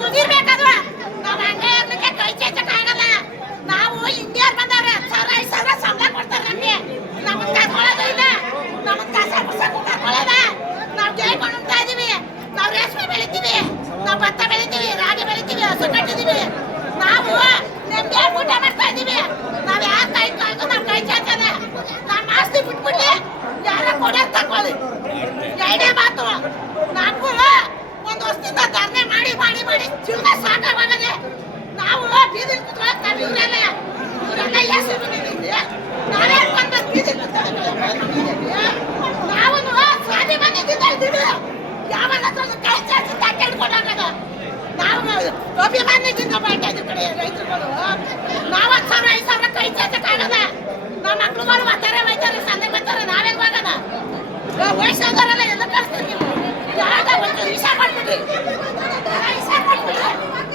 ಮುಗಿರ್ಬೇಕಾದ್ರೆ ನಾವು ಹಂಗೆ ಇರ್ಲಿಕ್ಕೆ ಕೈ ಚಾಚಕ್ಕಾಗಲ್ಲ. ನಾವು ಇಂಡಿಯಾರ್ ಬಂದವ್ರೆ 1,000 ಸಂಬಳ ಕೊಡ್ತಾರೆ ನಮಗೆ. ನಮ್ಮನ್ನ ಕರ್ಕೊಳ್ಳೋದು ಇಲ್ಲ, ನಮ್ಮನ್ನ ಕಸ ಗುಡ್ಸಕ್ಕೂ ಕರ್ಕೊಳ್ಳೋದ. ನಾವು ಜೈಕೊಂಡು ಉಣ್ತಾ ಇದೀವಿ, ನಾವು ರೇಷ್ಮೆ ಬೆಳಿತೀವಿ, ನಾವು ಭತ್ತ ಬೆಳಿತೀವಿ, ರಾಗಿ ಬೆಳಿತೀವಿ, ಹಸು ಕಟ್ಟಿದೀವಿ. ನಾವು ನಮ್ಗೆ ಊಟ ಮಾಡ್ತಾ ಇದೀವಿ. ನಾವ್ ಯಾರ ಕೈ ಕಾಲ್ದು ನಾವು ಕೈ ಚಾಚಲ್ಲ. ನಮ್ಮ ಆಸ್ತಿ ಬಿಟ್ಬಿಟ್ಟು ಯಾರ ಕೊಡೋದು ತಕೊಳ್ಳಿ. ಎರಡೇ ಮಾತು, ನಮಗೂ ಒಂದು ವರ್ಷದಿಂದ ಧರ್ನೆ ಮಾಡಿ ಮಾಡಿ ಮಾಡಿ ಜೀವನ ಸಾಕಾಗದೆ. ನಾವು ಬೀದಿ ಕುತ್ಕೊಳ್ಳೋಕೆ ನಾವು ಇವರೆಲ್ಲ ಹೆಸರು ಬಂದಿದ್ದೀವಿ. ನಾವೇ ಬಂದ ಬೀದಿ ನಾವು ಸ್ವಾಭಿಮಾನದಿಂದ ಇದ್ದೀವಿ. ಯಾವನ್ನ ಕೈ ಚಾಚಿ ತಟ್ಟೆ ಹಿಡ್ಕೊಂಡಾಗದು ನಾವು ಅಭಿಮಾನದಿಂದ ಮಾಡ್ತಾ ಇದ್ದೀವಿ. ಕಡೆ ರೈತರುಗಳು ನಾವು 1,000-5,000 ಕೈ ಚಾಚಕ್ಕಾಗದ. ನಮ್ಮ ಮಕ್ಳುಗಳು ಬರ್ತಾರೆ, ಒಯ್ತಾರೆ, ಸಂದೆ ಬರ್ತಾರೆ, ನಾವೇನು ಹೋಗೋಣ? ವಯಸ್ಸಾದವರೆಲ್ಲ ಎಲ್ಲ ಕಳಿಸ್ತೀವಿ. ನೀವು ಯಾವ್ದೋ ಒಂದು ವಿಷ ಕೊಟ್ಬಿಟ್ರಿ, ವಿಷ ಕೊಟ್ಬಿಟ್ರಿ.